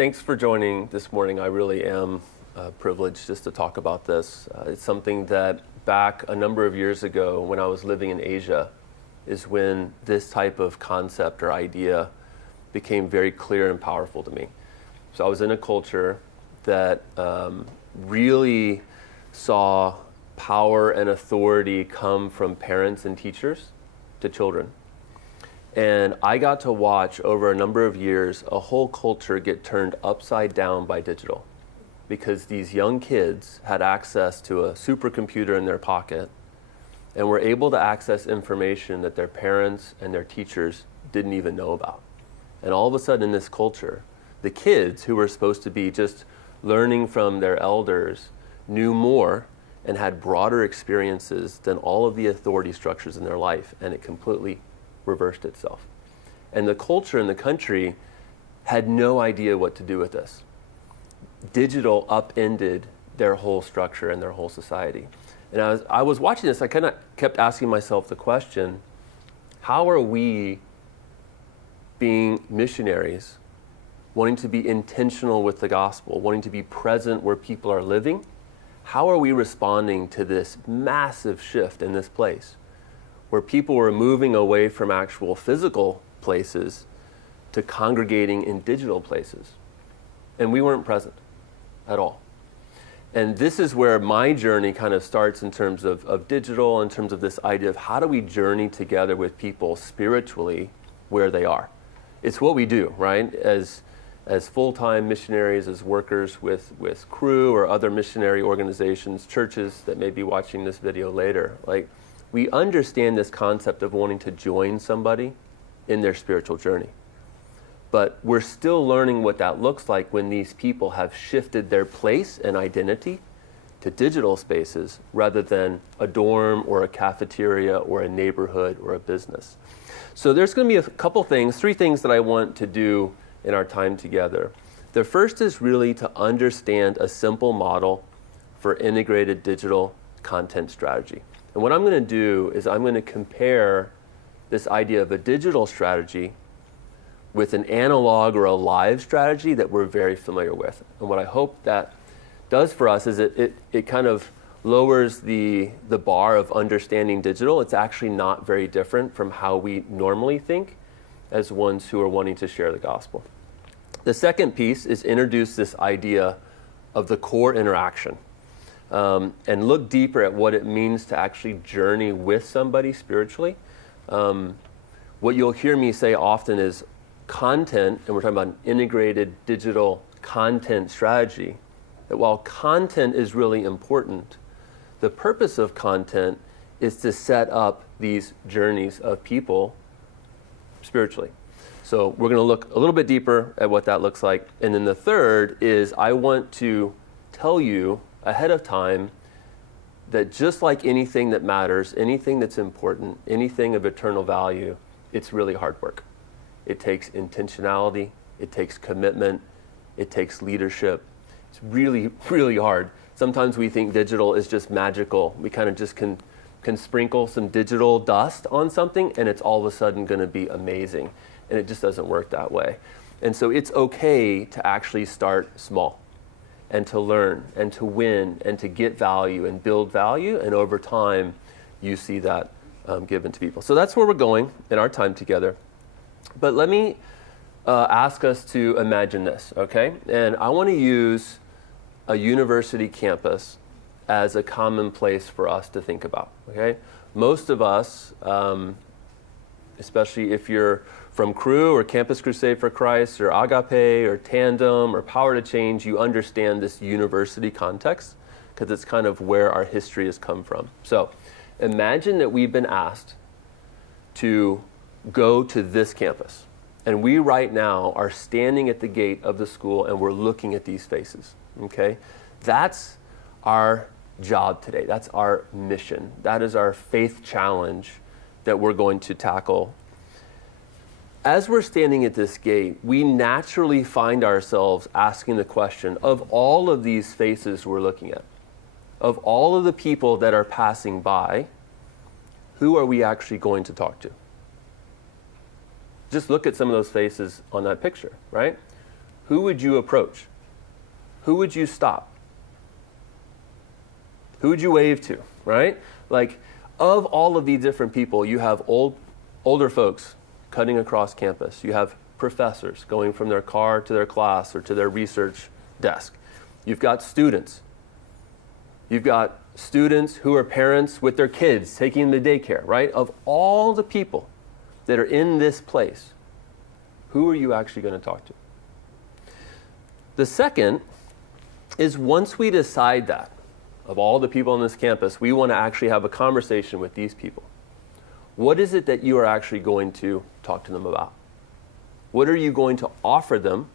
thanks for joining this morning. I really am privileged just to talk about this. It's something that back a number of years ago when I was living in Asia is when this type of concept or idea became very clear and powerful to me. So I was in a culture that really saw power and authority come from parents and teachers to children. And I got to watch over a number of years a whole culture get turned upside down by digital, because these young kids had access to a supercomputer in their pocket and were able to access information that their parents and their teachers didn't even know about. And all of a sudden in this culture, the kids who were supposed to be just learning from their elders knew more and had broader experiences than all of the authority structures in their life, and it completely reversed itself. And the culture in the country had no idea what to do with this. Digital upended their whole structure and their whole society. And as I was watching this, I kind of kept asking myself the question, how are we being missionaries, wanting to be intentional with the gospel, wanting to be present where people are living? How are we responding to this massive shift in this place, where people were moving away from actual physical places to congregating in digital places? And we weren't present at all. And this is where my journey kind of starts in terms of digital, in terms of this idea of how do we journey together with people spiritually where they are. It's what we do, right? As full-time missionaries, as workers with Cru or other missionary organizations, churches that may be watching this video later, like, we understand this concept of wanting to join somebody in their spiritual journey. But we're still learning what that looks like when these people have shifted their place and identity to digital spaces rather than a dorm or a cafeteria or a neighborhood or a business. So there's going to be a couple things, three things that I want to do in our time together. The first is really to understand a simple model for integrated digital content strategy. And what I'm going to do is I'm going to compare this idea of a digital strategy with an analog or a live strategy that we're very familiar with. And what I hope that does for us is it kind of lowers the bar of understanding digital. It's actually not very different from how we normally think as ones who are wanting to share the gospel. The second piece is introduce this idea of the core interaction. And look deeper at what it means to actually journey with somebody spiritually. What you'll hear me say often is content, and we're talking about an integrated digital content strategy, that while content is really important, the purpose of content is to set up these journeys of people spiritually. So we're going to look a little bit deeper at what that looks like. And then the third is I want to tell you ahead of time that just like anything that matters, anything that's important, anything of eternal value, it's really hard work. It takes intentionality, it takes commitment, it takes leadership. It's really, really hard. Sometimes we think digital is just magical. We kind of just can sprinkle some digital dust on something and it's all of a sudden going to be amazing. And it just doesn't work that way. And so it's okay to actually start small and to learn and to win and to get value and build value. And over time, you see that given to people. So that's where we're going in our time together. But let me ask us to imagine this, okay? And I want to use a university campus as a common place for us to think about, okay? Most of us, especially if you're from Cru or Campus Crusade for Christ or Agape or Tandem or Power to Change, you understand this university context because it's kind of where our history has come from. So imagine that we've been asked to go to this campus. And we right now are standing at the gate of the school and we're looking at these faces, okay? That's our job today. That's our mission. That is our faith challenge that we're going to tackle. As we're standing at this gate, we naturally find ourselves asking the question of all of these faces we're looking at, of all of the people that are passing by, who are we actually going to talk to? Just look at some of those faces on that picture, right? who would you approach? Who would you stop? Who would you wave to, right? Like, of all of these different people, you have older folks cutting across campus. You have professors going from their car to their class or to their research desk. You've got students. You've got students who are parents with their kids taking them to daycare, right? Of all the people that are in this place, who are you actually going to talk to? The second is, once we decide that, of all the people on this campus, we want to actually have a conversation with these people. What is it that you are actually going to talk to them about? What are you going to offer them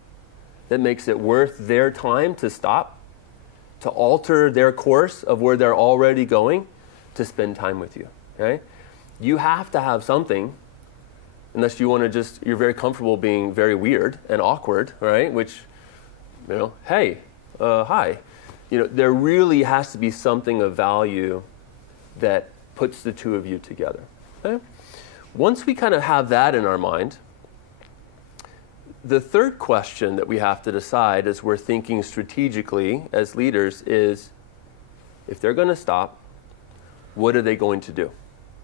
that makes it worth their time to stop, to alter their course of where they're already going, to spend time with you, okay? You have to have something, unless you want to just, you're very comfortable being very weird and awkward, right? Which, hey, hi. There really has to be something of value that puts the two of you together, okay? Once we kind of have that in our mind, the third question that we have to decide as we're thinking strategically as leaders is, if they're going to stop, what are they going to do?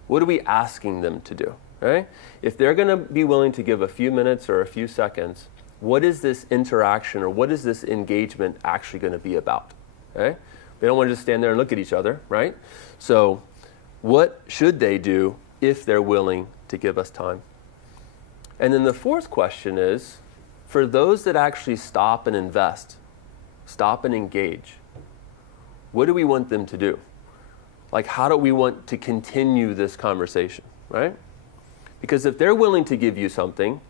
What are we asking them to do? Right? If they're going to be willing to give a few minutes or a few seconds, what is this interaction or what is this engagement actually going to be about? Okay? They don't want to just stand there and look at each other, right? So what should they do if they're willing to give us time? And then the fourth question is, for those that actually stop and invest, stop and engage, what do we want them to do? Like, how do we want to continue this conversation, right? Because if they're willing to give you something,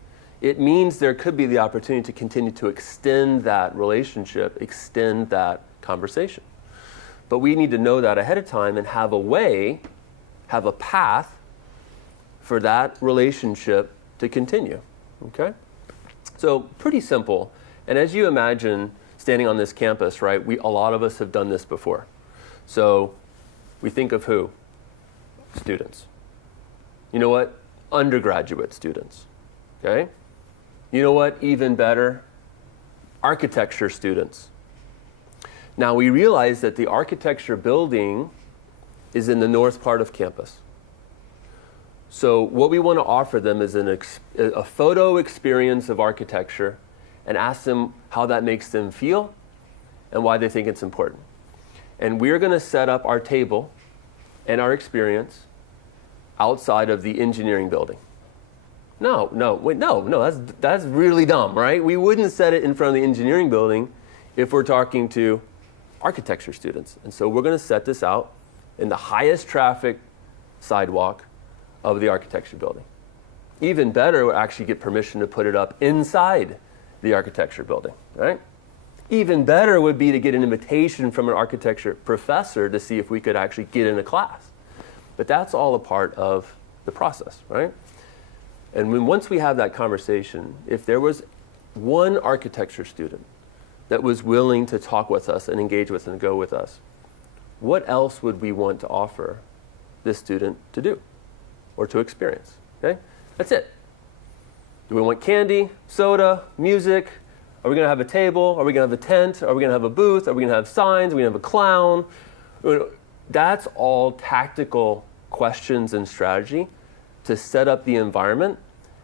it means there could be the opportunity to continue to extend that relationship, extend that conversation. But we need to know that ahead of time and have a way, have a path for that relationship to continue, okay? So pretty simple. And as you imagine standing on this campus, right, a lot of us have done this before. So we think of who? Students. You know what? Undergraduate students, okay? You know what? Even better, architecture students. Now we realize that the architecture building is in the north part of campus. So what we want to offer them is a photo experience of architecture and ask them how that makes them feel and why they think it's important. And we're going to set up our table and our experience outside of the engineering building. No, that's really dumb, right? We wouldn't set it in front of the engineering building if we're talking to architecture students. And so we're going to set this out in the highest traffic sidewalk of the architecture building. Even better, we'll actually get permission to put it up inside the architecture building, right? Even better would be to get an invitation from an architecture professor to see if we could actually get in a class. But that's all a part of the process, right? And once we have that conversation, if there was one architecture student that was willing to talk with us and engage with and go with us, what else would we want to offer this student to do or to experience? Okay? That's it. Do we want candy, soda, music? Are we going to have a table? Are we going to have a tent? Are we going to have a booth? Are we going to have signs? Are we going to have a clown? That's all tactical questions and strategy to set up the environment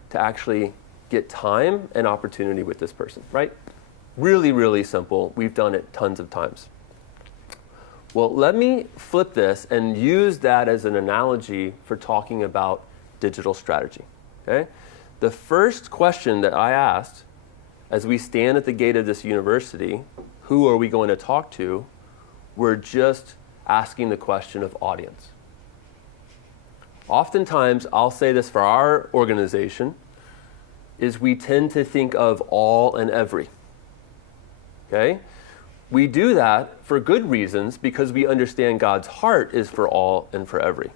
to actually get time and opportunity with this person, right? Really, really simple. We've done it tons of times. Well, let me flip this and use that as an analogy for talking about digital strategy, okay? The first question that I asked as we stand at the gate of this university, who are we going to talk to? We're just asking the question of audience. Oftentimes, I'll say this for our organization, is we tend to think of all and every, okay? We do that for good reasons because we understand God's heart is for all and for every.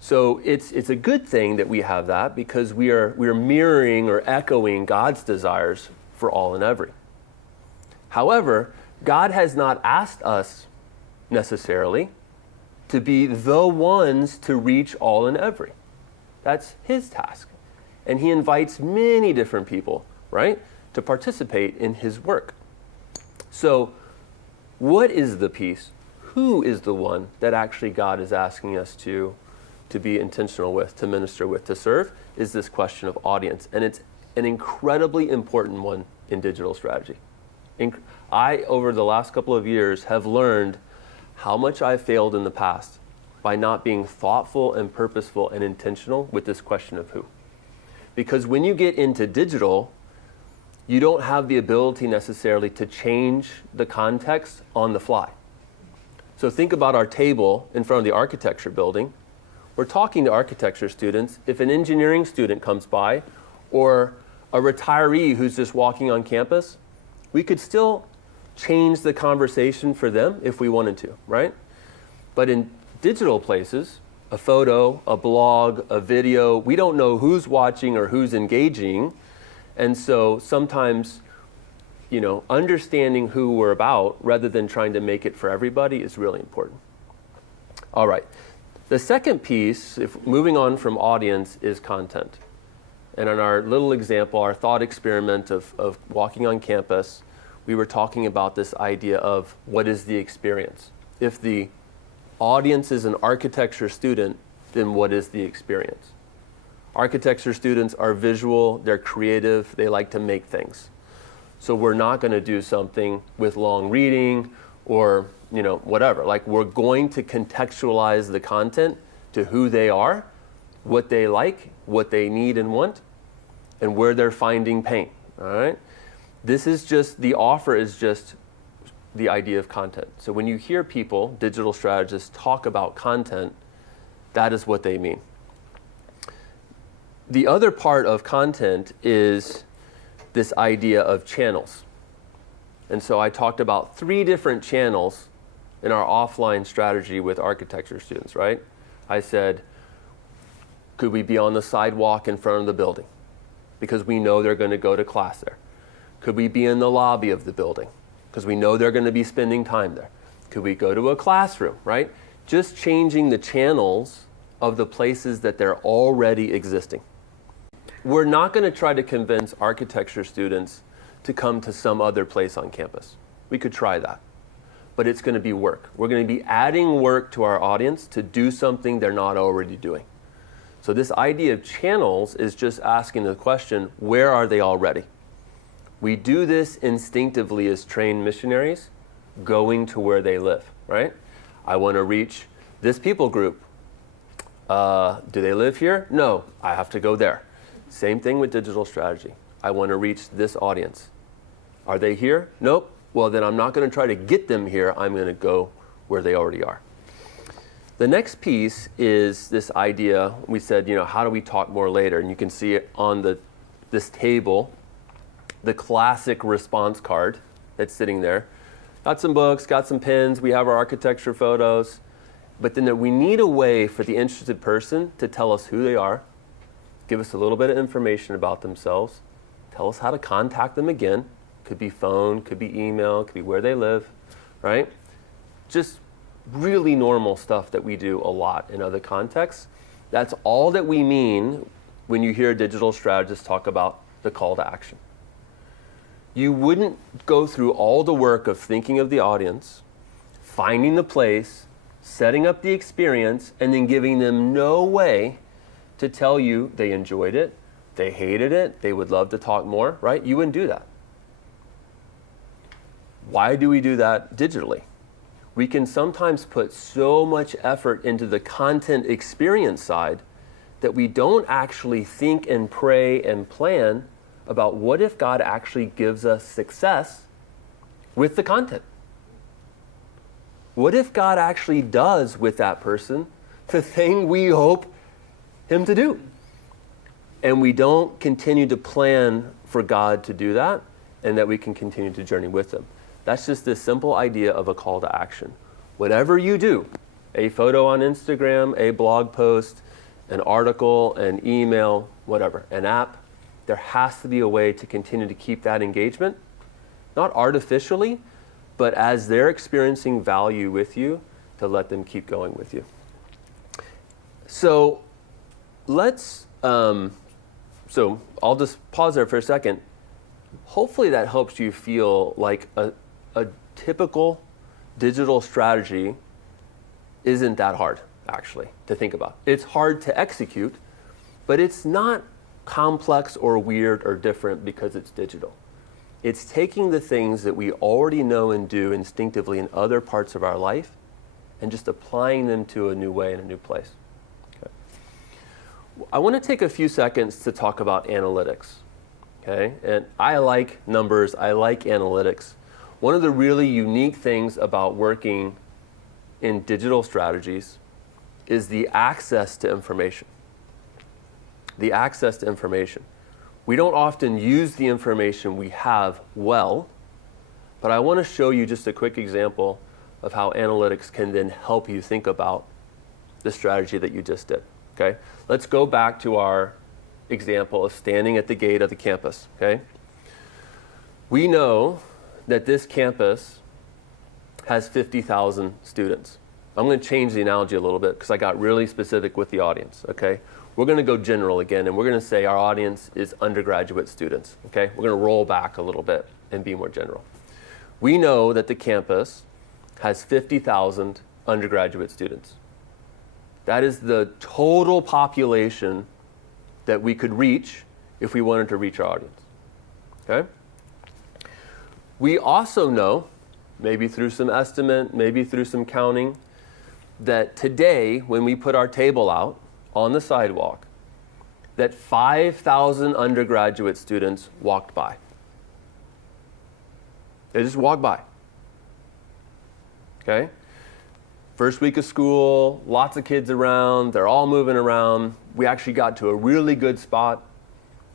So it's a good thing that we have that because we are mirroring or echoing God's desires for all and every. However, God has not asked us necessarily to be the ones to reach all and every. That's his task. And he invites many different people, right, to participate in his work. So what is the piece? Who is the one that actually God is asking us to be intentional with, to minister with, to serve, is this question of audience. And it's an incredibly important one in digital strategy. I, over the last couple of years, have learned how much I failed in the past by not being thoughtful and purposeful and intentional with this question of who. Because when you get into digital, you don't have the ability necessarily to change the context on the fly. So think about our table in front of the architecture building. We're talking to architecture students. If an engineering student comes by or a retiree who's just walking on campus, we could still change the conversation for them if we wanted to, right? But in digital places, a photo, a blog, a video, we don't know who's watching or who's engaging. And so sometimes, understanding who we're about rather than trying to make it for everybody is really important. All right. The second piece, moving on from audience, is content. And in our little example, our thought experiment of walking on campus, we were talking about this idea of what is the experience. If the audience is an architecture student, then what is the experience? Architecture students are visual, they're creative, they like to make things. So we're not going to do something with long reading or whatever. Like, we're going to contextualize the content to who they are, what they like, what they need and want, and where they're finding pain. All right? The offer is just the idea of content. So when you hear people, digital strategists, talk about content, that is what they mean. The other part of content is this idea of channels. And so I talked about 3 different channels in our offline strategy with architecture students, right? I said, could we be on the sidewalk in front of the building? Because we know they're going to go to class there. Could we be in the lobby of the building? Because we know they're going to be spending time there. Could we go to a classroom, right? Just changing the channels of the places that they're already existing. We're not going to try to convince architecture students to come to some other place on campus. We could try that. But it's going to be work. We're going to be adding work to our audience to do something they're not already doing. So this idea of channels is just asking the question, where are they already? We do this instinctively as trained missionaries, going to where they live, right? I want to reach this people group. Do they live here? No, I have to go there. Same thing with digital strategy. I want to reach this audience. Are they here? Nope. Well, then I'm not going to try to get them here. I'm going to go where they already are. The next piece is this idea. We said, how do we talk more later? And you can see it on this table, the classic response card that's sitting there. Got some books, got some pens. We have our architecture photos. But then we need a way for the interested person to tell us who they are, give us a little bit of information about themselves, tell us how to contact them again. Could be phone, could be email, could be where they live, right? Just really normal stuff that we do a lot in other contexts. That's all that we mean when you hear a digital strategist talk about the call to action. You wouldn't go through all the work of thinking of the audience, finding the place, setting up the experience, and then giving them no way to tell you they enjoyed it, they hated it, they would love to talk more, right? You wouldn't do that. Why do we do that digitally? We can sometimes put so much effort into the content experience side that we don't actually think and pray and plan about what if God actually gives us success with the content? What if God actually does with that person the thing we hope him to do? And we don't continue to plan for God to do that, and that we can continue to journey with him. That's just this simple idea of a call to action. Whatever you do, a photo on Instagram, a blog post, an article, an email, whatever, an app, there has to be a way to continue to keep that engagement, not artificially, but as they're experiencing value with you, to let them keep going with you. So let's, so I'll just pause there for a second. hopefully that helps you feel like a typical digital strategy isn't that hard, actually, to think about. It's hard to execute, but it's not complex or weird or different because it's digital. It's taking the things that we already know and do instinctively in other parts of our life and just applying them to a new way in a new place. Okay. I want to take a few seconds to talk about analytics. Okay? And I like numbers, I like analytics. One of the really unique things about working in digital strategies is the access to information. The access to information. We don't often use the information we have well, but I want to show you just a quick example of how analytics can then help you think about the strategy that you just did. Okay? Let's go back to our example of standing at the gate of the campus. Okay? We know that this campus has 50,000 students. I'm going to change the analogy a little bit because I got really specific with the audience. Okay? We're going to go general again, and we're going to say our audience is undergraduate students. Okay? We're going to roll back a little bit and be more general. We know that the campus has 50,000 undergraduate students. That is the total population that we could reach if we wanted to reach our audience. Okay? We also know, maybe through some estimate, maybe through some counting, that today, when we put our table out on the sidewalk, that 5,000 undergraduate students walked by. They just walked by. Okay? First week of school, lots of kids around, they're all moving around. We actually got to a really good spot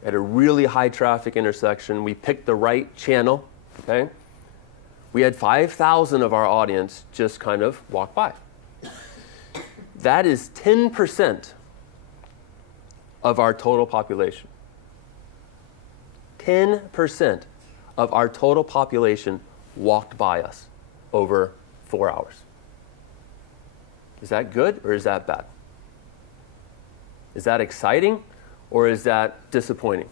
at a really high traffic intersection. We picked the right channel, okay? We had 5,000 of our audience just kind of walk by. That is 10% of our total population. 10% of our total population walked by us over 4 hours. Is that good or is that bad? Is that exciting or is that disappointing?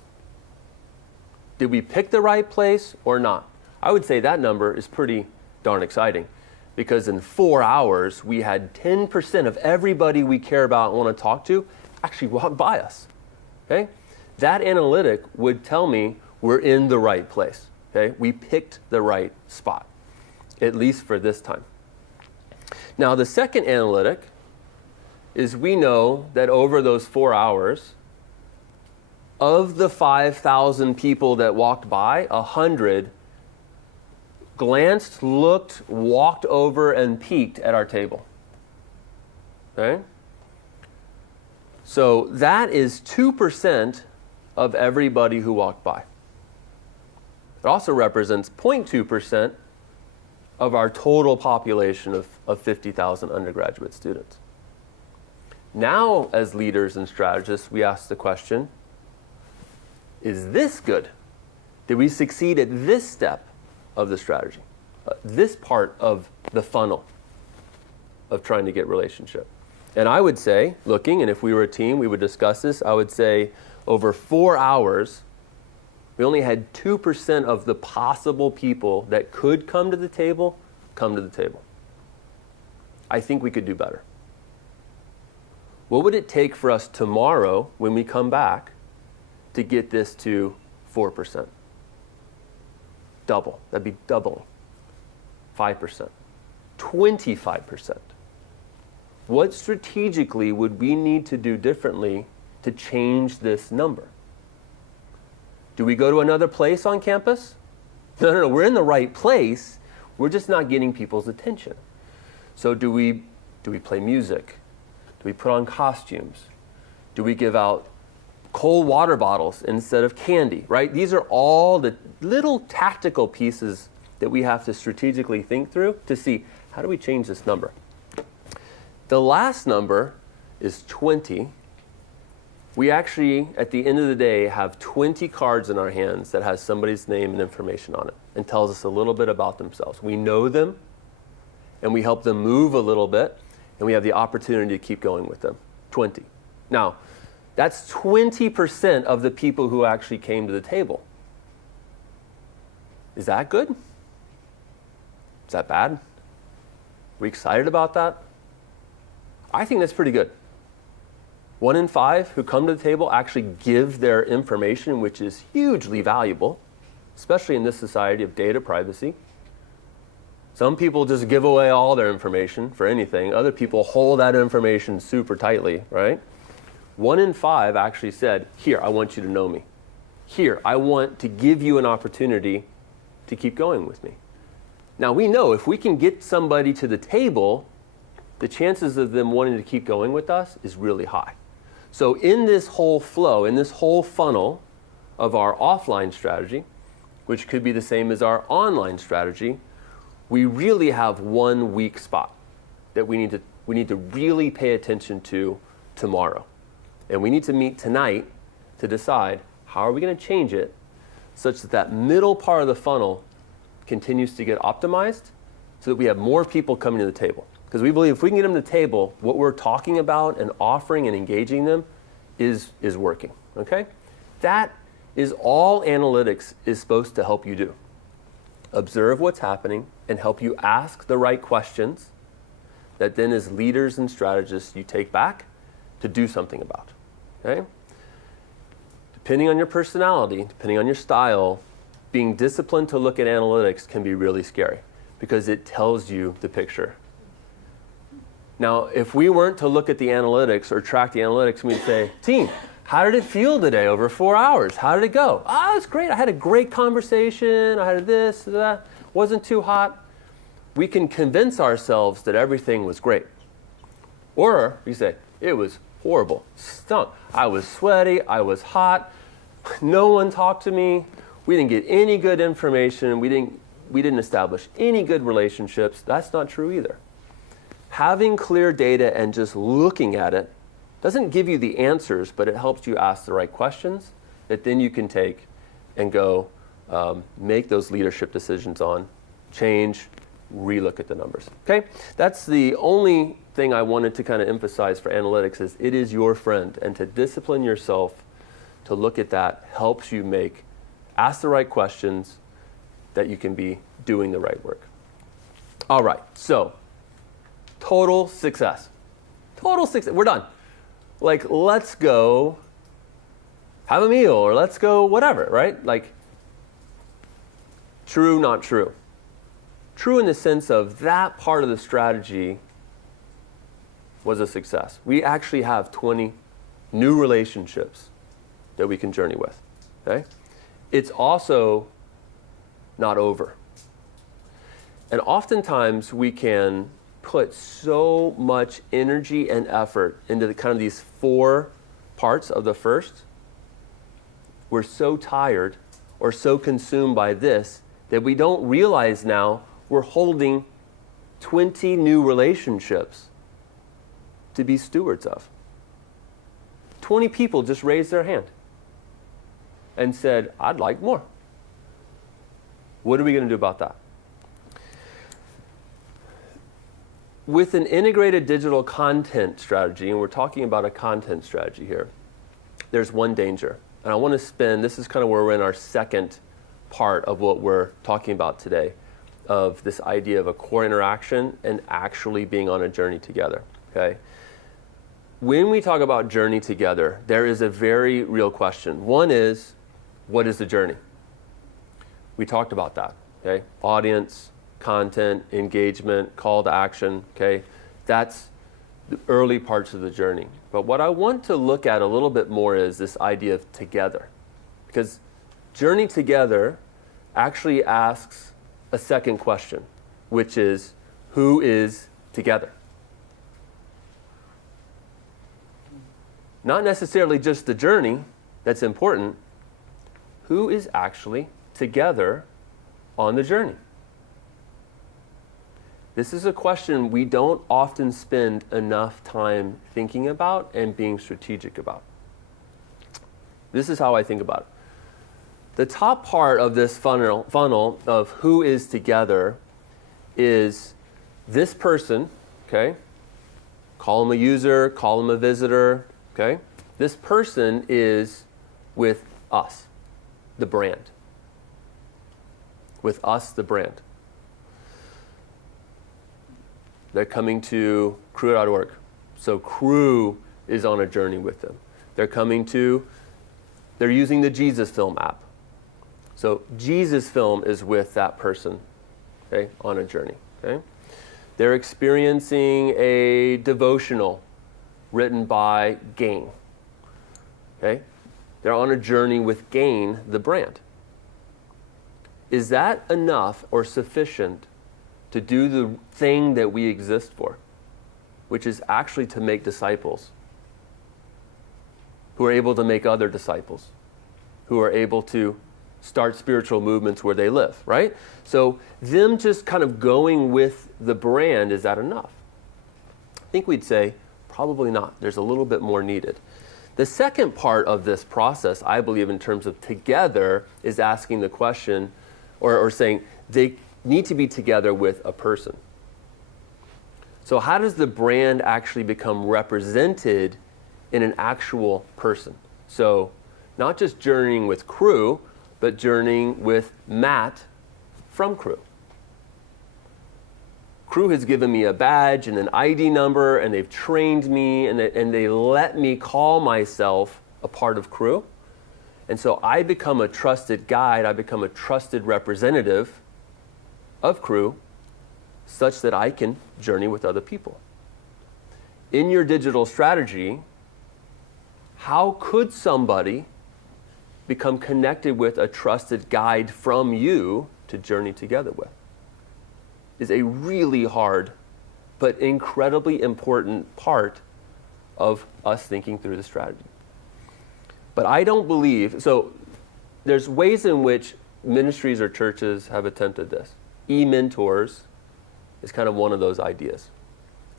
Did we pick the right place or not? I would say that number is pretty darn exciting because in 4 hours we had 10% of everybody we care about and want to talk to actually walk by us. Okay? That analytic would tell me we're in the right place. Okay? We picked the right spot, at least for this time. Now, the second analytic is we know that over those 4 hours, of the 5,000 people that walked by, 100 glanced, looked, walked over, and peeked at our table. Okay? So that is 2% of everybody who walked by. It also represents 0.2% of our total population of 50,000 undergraduate students. Now, as leaders and strategists, we ask the question, is this good? Did we succeed at this step of the strategy? This part of the funnel of trying to get relationship? And I would say, looking, and if we were a team, we would discuss this, I would say over 4 hours, we only had 2% of the possible people that could come to the table. I think we could do better. What would it take for us tomorrow when we come back to get this to 4%? Double. That'd be double. 5%. 25%. What strategically would we need to do differently to change this number? Do we go to another place on campus? No, we're in the right place. We're just not getting people's attention. So do we play music? Do we put on costumes? Do we give out cold water bottles instead of candy, right? These are all the little tactical pieces that we have to strategically think through to see how do we change this number. The last number is 20. We actually, at the end of the day, have 20 cards in our hands that has somebody's name and information on it and tells us a little bit about themselves. We know them, and we help them move a little bit, and we have the opportunity to keep going with them. 20. Now, that's 20% of the people who actually came to the table. Is that good? Is that bad? Are we excited about that? I think that's pretty good. 1 in 5 who come to the table actually give their information, which is hugely valuable, especially in this society of data privacy. Some people just give away all their information for anything. Other people hold that information super tightly, right? 1 in 5 actually said, here, I want you to know me. Here, I want to give you an opportunity to keep going with me. Now, we know if we can get somebody to the table, the chances of them wanting to keep going with us is really high. So in this whole flow, in this whole funnel of our offline strategy, which could be the same as our online strategy, we really have one weak spot that we need to really pay attention to tomorrow. And we need to meet tonight to decide how are we going to change it such that that middle part of the funnel continues to get optimized so that we have more people coming to the table. Because we believe if we can get them to the table, what we're talking about and offering and engaging them is working, okay? That is all analytics is supposed to help you do. Observe what's happening and help you ask the right questions that then as leaders and strategists you take back to do something about, okay? Depending on your personality, depending on your style, being disciplined to look at analytics can be really scary because it tells you the picture. Now, if we weren't to look at the analytics or track the analytics, we'd say, team, how did it feel today over 4 hours? How did it go? Ah, it's great. I had a great conversation. I had this, that. Wasn't too hot. We can convince ourselves that everything was great. Or we say, it was horrible. Stunk. I was sweaty. I was hot. No one talked to me. We didn't get any good information. We didn't establish any good relationships. That's not true either. Having clear data and just looking at it doesn't give you the answers, but it helps you ask the right questions that then you can take and go make those leadership decisions on, change, relook at the numbers. Okay? That's the only thing I wanted to kind of emphasize for analytics is it is your friend, and to discipline yourself to look at that helps you ask the right questions that you can be doing the right work. All right, so total success. Total success. We're done. Like, let's go have a meal or let's go whatever, right? Like, true, not true. True in the sense of that part of the strategy was a success. We actually have 20 new relationships that we can journey with, okay? It's also not over. And oftentimes we can put so much energy and effort into the kind of these 4 parts of the first. We're so tired or so consumed by this that we don't realize now we're holding 20 new relationships to be stewards of. 20 people just raised their hand and said, I'd like more. What are we going to do about that? With an integrated digital content strategy, and we're talking about a content strategy here, there's one danger. And I want to this is kind of where we're in our second part of what we're talking about today, of this idea of a core interaction and actually being on a journey together, okay? When we talk about journey together, there is a very real question. One is, what is the journey? We talked about that, okay? Audience, content, engagement, call to action, okay? That's the early parts of the journey. But what I want to look at a little bit more is this idea of together. Because journey together actually asks a second question, which is, who is together? Not necessarily just the journey that's important. Who is actually together on the journey? This is a question we don't often spend enough time thinking about and being strategic about. This is how I think about it. The top part of this funnel of who is together is this person, okay? Call them a user, call them a visitor, okay? This person is with us, the brand. with us, the brand. They're coming to Cru.org. So Cru is on a journey with them. They're using the Jesus Film app. So Jesus Film is with that person, okay, on a journey. Okay? They're experiencing a devotional written by Gain. Okay? They're on a journey with Gain, the brand. Is that enough or sufficient to do the thing that we exist for, which is actually to make disciples who are able to make other disciples, who are able to start spiritual movements where they live, right? So them just kind of going with the brand, is that enough? I think we'd say probably not. There's a little bit more needed. The second part of this process, I believe, in terms of together, is asking the question or saying they need to be together with a person. So how does the brand actually become represented in an actual person? So not just journeying with Cru, but journeying with Matt from Cru. Cru has given me a badge and an ID number, and they've trained me, and they let me call myself a part of Cru. And so I become a trusted guide, I become a trusted representative of Cru, such that I can journey with other people. In your digital strategy, how could somebody become connected with a trusted guide from you to journey together with? Is a really hard but incredibly important part of us thinking through the strategy. But I don't believe, so there's ways in which ministries or churches have attempted this. E-mentors is kind of one of those ideas.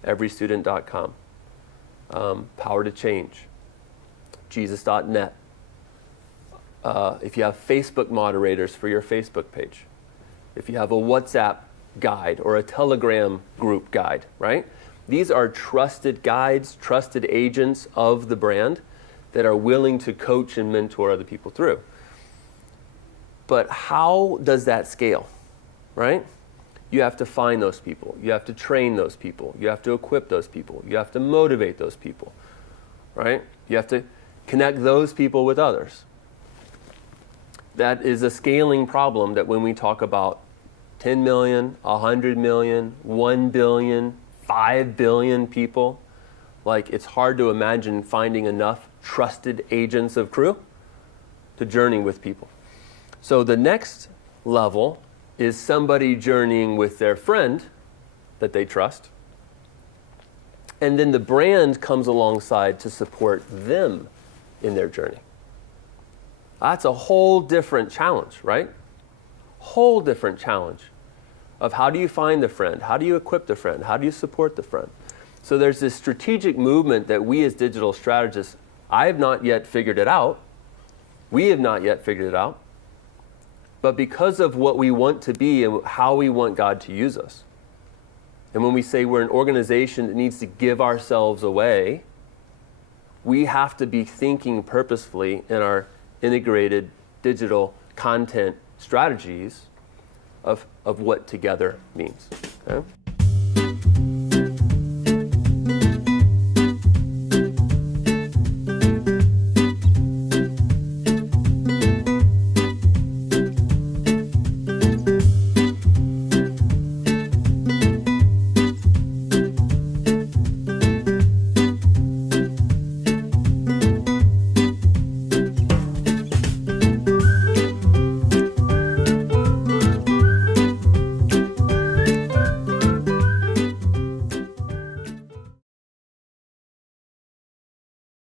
Everystudent.com, Power to Change, Jesus.net. If you have Facebook moderators for your Facebook page, if you have a WhatsApp guide or a Telegram group guide, right? These are trusted guides, trusted agents of the brand that are willing to coach and mentor other people through. But how does that scale, right? You have to find those people. You have to train those people. You have to equip those people. You have to motivate those people, right? You have to connect those people with others. That is a scaling problem that when we talk about 10 million, 100 million, 1 billion, 5 billion people, like it's hard to imagine finding enough trusted agents of Cru to journey with people. So the next level is somebody journeying with their friend that they trust. And then the brand comes alongside to support them in their journey. That's a whole different challenge, right? Whole different challenge of how do you find the friend? How do you equip the friend? How do you support the friend? So there's this strategic movement that we as digital strategists, I have not yet figured it out. We have not yet figured it out. But because of what we want to be and how we want God to use us, and when we say we're an organization that needs to give ourselves away, we have to be thinking purposefully in our integrated digital content strategies of what together means. Okay?